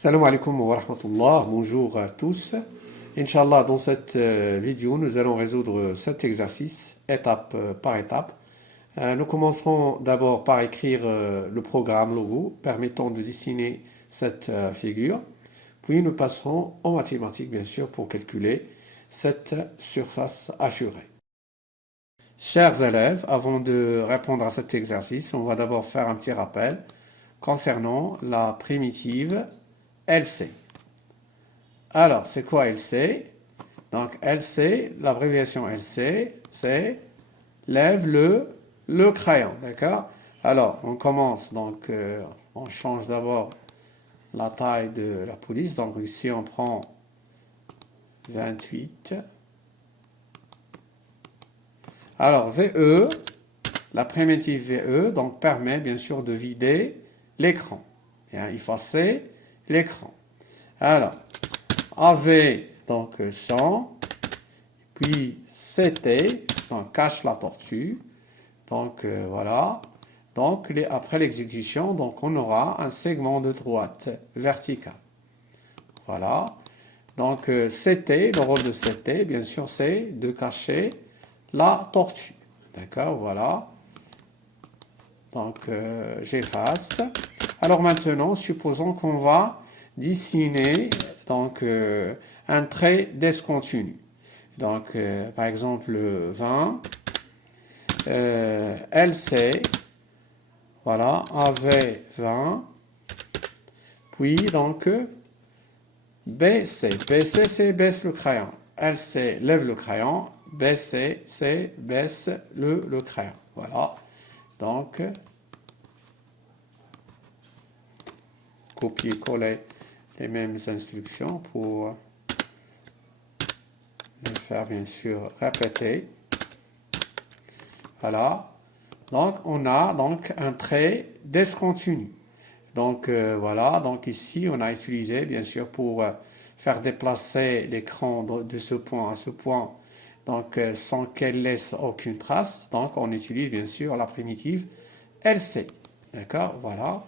Salam alaikum wa rahmatullah, bonjour à tous. Inch'Allah, dans cette vidéo, nous allons résoudre cet exercice étape par étape. Nous commencerons d'abord par écrire le programme logo permettant de dessiner cette figure. Puis nous passerons en mathématiques, bien sûr, pour calculer cette surface assurée. Chers élèves, avant de répondre à cet exercice, on va d'abord faire un petit rappel concernant la primitive LC. Alors, c'est quoi LC? Donc, LC, l'abréviation LC, c'est lève le crayon, d'accord? Alors, on commence, donc, on change d'abord la taille de la police. Donc, ici, on prend 28. Alors, VE, la primitive VE, donc, permet, bien sûr, de vider l'écran, et effacer l'écran. Alors, AV, donc 100, puis CT, donc cache la tortue, donc voilà. Donc, après l'exécution, donc on aura un segment de droite vertical. Voilà. Donc, CT, le rôle de CT, bien sûr, c'est de cacher la tortue. D'accord, voilà. Donc, j'efface. Alors maintenant, supposons qu'on va dessiner donc, un trait discontinu. Donc, par exemple, 20, LC, voilà, AV 20, puis donc BC. BC, c'est baisse le crayon. LC, lève le crayon. BC, c'est baisse le crayon. Voilà. Donc, copier-coller les mêmes instructions pour les faire bien sûr répéter. Voilà. Donc, on a donc un trait discontinu. Donc, voilà. Donc, ici, on a utilisé bien sûr pour faire déplacer l'écran de ce point à ce point. Donc, sans qu'elle laisse aucune trace. Donc, on utilise bien sûr la primitive LC. D'accord? Voilà.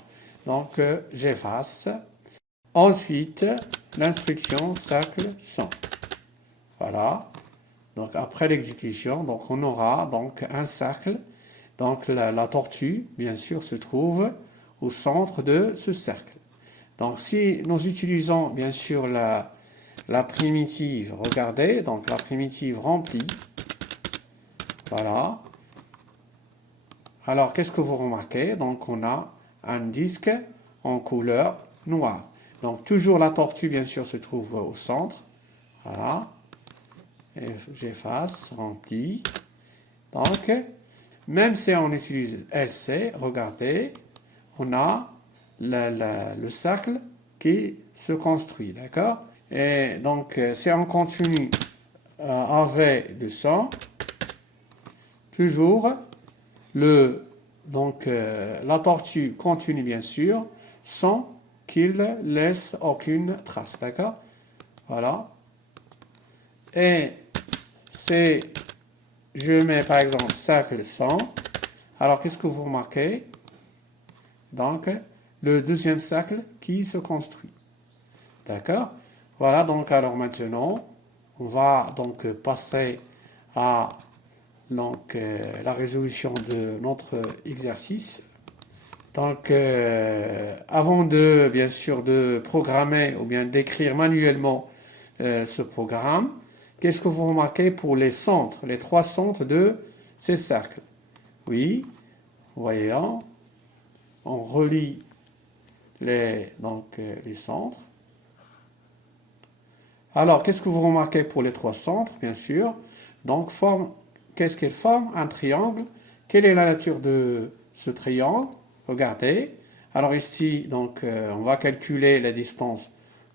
Donc, j'efface. Ensuite, l'instruction cercle 100. Voilà. Donc, après l'exécution, donc on aura donc un cercle. Donc, la tortue, bien sûr, se trouve au centre de ce cercle. Donc, si nous utilisons, bien sûr, la primitive, regardez, donc la primitive remplie. Voilà. Alors, qu'est-ce que vous remarquez? Donc, on a un disque en couleur noire. Donc, toujours la tortue, bien sûr, se trouve au centre. Voilà. Et j'efface, rempli. Donc, même si on utilise LC, regardez, on a le cercle qui se construit, d'accord? Et donc, si on continue avec le 100, toujours, la tortue continue, bien sûr, sans qu'il laisse aucune trace, d'accord? Voilà. Et je mets par exemple cercle 100. Alors, qu'est-ce que vous remarquez? Donc, le deuxième cercle qui se construit. D'accord? Voilà, donc, alors maintenant, on va donc passer à la résolution de notre exercice. Donc, avant bien sûr, de programmer ou bien d'écrire manuellement ce programme, qu'est-ce que vous remarquez pour les centres, les trois centres de ces cercles? Oui, voyons, on relie les centres. Alors, qu'est-ce que vous remarquez pour les trois centres, bien sûr? Donc, qu'est-ce qu'elle forme? Un triangle. Quelle est la nature de ce triangle? Regardez. Alors ici, donc, on va calculer la distance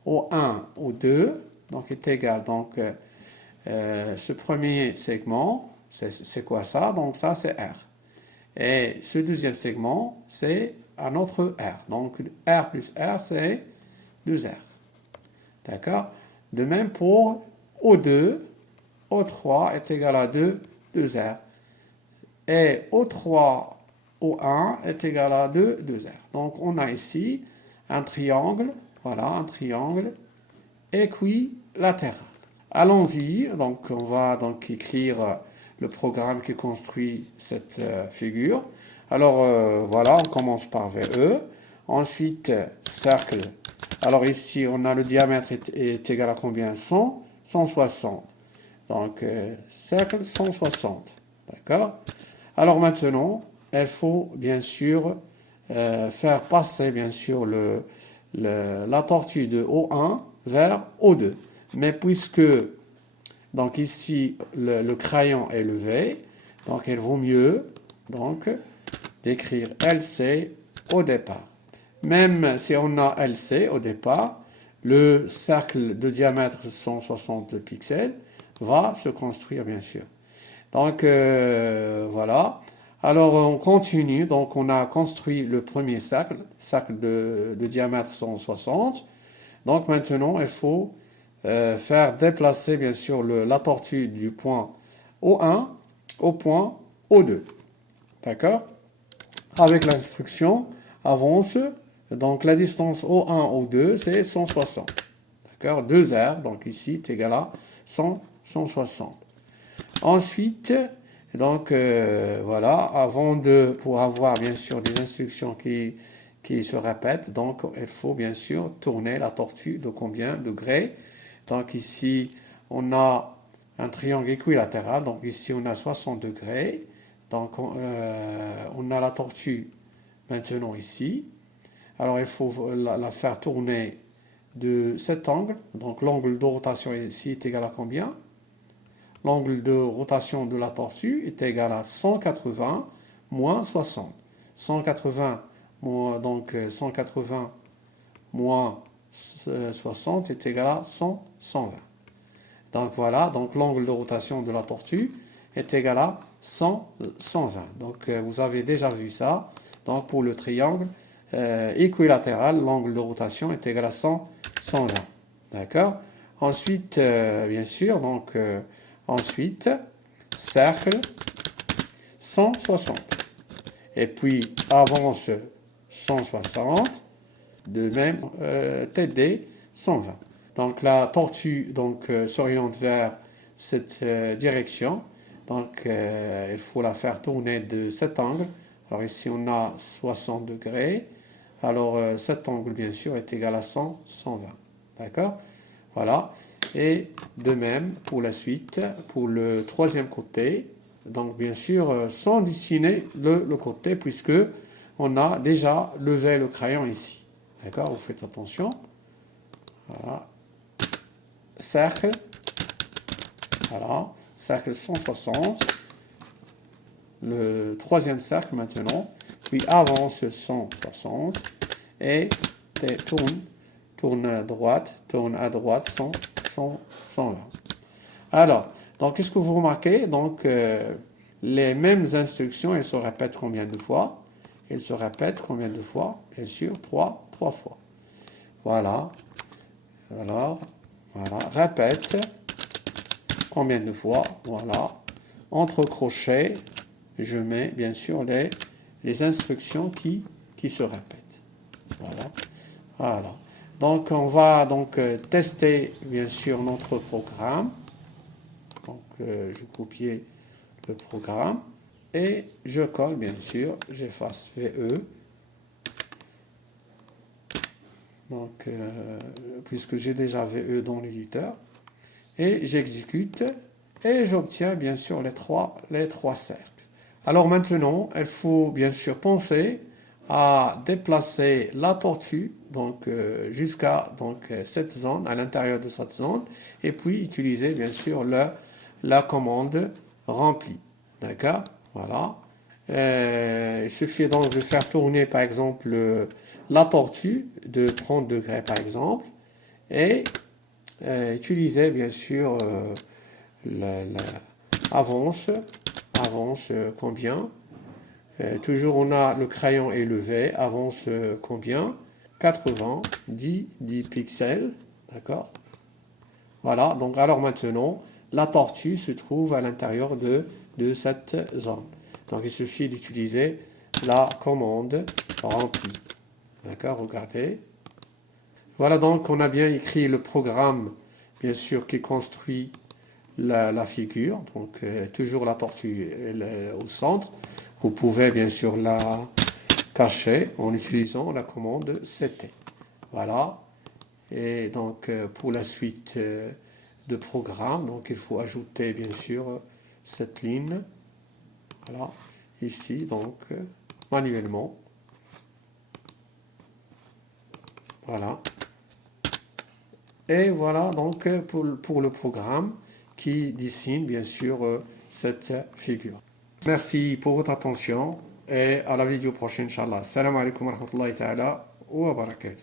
au 1, au 2. Donc, est égal. Donc, ce premier segment, c'est quoi ça? Donc, ça, c'est R. Et ce deuxième segment, c'est un autre R. Donc, R plus R, c'est 2R. D'accord? De même pour O2, O3 est égal à 2R. Et O3, O1 est égal à 2R. Donc, on a ici un triangle Voilà, un triangle équilatéral. Allons-y, donc on va donc écrire le programme qui construit cette figure. Alors voilà, on commence par VE, ensuite cercle. Alors ici, on a le diamètre est égal à combien? 100, 160. Donc cercle 160, d'accord? Alors maintenant, il faut bien sûr faire passer bien sûr la tortue de O1 vers O2. Mais puisque donc ici le crayon est levé, donc il vaut mieux donc d'écrire LC au départ. Même si on a LC au départ, le cercle de diamètre 160 pixels va se construire bien sûr. Donc voilà. Alors on continue. Donc on a construit le premier cercle de diamètre 160. Donc maintenant il faut faire déplacer bien sûr la tortue du point O1 au point O2. D'accord? Avec l'instruction avance. Donc la distance O1 O2 c'est 160. D'accord? 2R. Donc ici est égal à 100, 160. Ensuite, donc voilà, pour avoir bien sûr des instructions qui se répètent, donc il faut bien sûr tourner la tortue de combien de degrés. Donc ici, on a un triangle équilatéral, donc ici on a 60 degrés. Donc on a la tortue maintenant ici. Alors il faut la faire tourner de cet angle. Donc l'angle de rotation ici est égal à combien? L'angle de rotation de la tortue est égal à 180 moins 60. 180 moins 60 est égal à 100, 120. Donc voilà, donc l'angle de rotation de la tortue est égal à 100, 120. Donc vous avez déjà vu ça. Donc pour le triangle équilatéral, l'angle de rotation est égal à 100, 120. D'accord? Ensuite, bien sûr, donc ensuite, cercle 160. Et puis avance 160, de même TD 120. Donc la tortue s'oriente vers cette direction. Donc il faut la faire tourner de cet angle. Alors ici on a 60 degrés. Alors cet angle bien sûr est égal à 100, 120. D'accord? Voilà. Et de même pour la suite, pour le troisième côté. Donc bien sûr sans dessiner le côté puisque on a déjà levé le crayon ici. D'accord? Vous faites attention. Voilà. Cercle. Voilà. Cercle 160. Le troisième cercle maintenant. Puis avance 160. Et tourne à droite. Tourne à droite 100, 100, 120. Alors, donc qu'est-ce que vous remarquez? Donc les mêmes instructions, elles se répètent combien de fois? Elles se répètent combien de fois? Bien sûr, trois fois. Voilà. Alors, voilà. Répète. Combien de fois? Voilà. Entre crochets, je mets bien sûr les instructions qui se répètent. Voilà. Voilà. Donc, on va donc tester bien sûr notre programme. Donc, je copie le programme et je colle bien sûr, j'efface VE. Donc, puisque j'ai déjà VE dans l'éditeur, et j'exécute et j'obtiens bien sûr les trois cercles. Alors maintenant, il faut bien sûr penser à déplacer la tortue donc jusqu'à cette zone, à l'intérieur de cette zone, et puis utiliser bien sûr la commande remplie. D'accord? Voilà. Il suffit donc de faire tourner par exemple la tortue de 30 degrés par exemple et utiliser bien sûr avance combien toujours on a le crayon élevé, avance combien 80, 10 pixels, d'accord? Voilà, donc alors maintenant la tortue se trouve à l'intérieur de cette zone. Donc il suffit d'utiliser la commande remplie. D'accord, regardez. Voilà donc, on a bien écrit le programme, bien sûr, qui construit la figure. Donc, toujours la tortue elle est au centre. Vous pouvez bien sûr la cacher en utilisant la commande CT. Voilà. Et donc, pour la suite de programme, donc il faut ajouter bien sûr cette ligne. Voilà. Ici, donc, manuellement. Voilà. Et voilà donc pour le programme qui dessine bien sûr cette figure. Merci pour votre attention et à la vidéo prochaine, Inch'Allah. Salam alaikum wa rahmatullahi ta'ala wa barakatuh.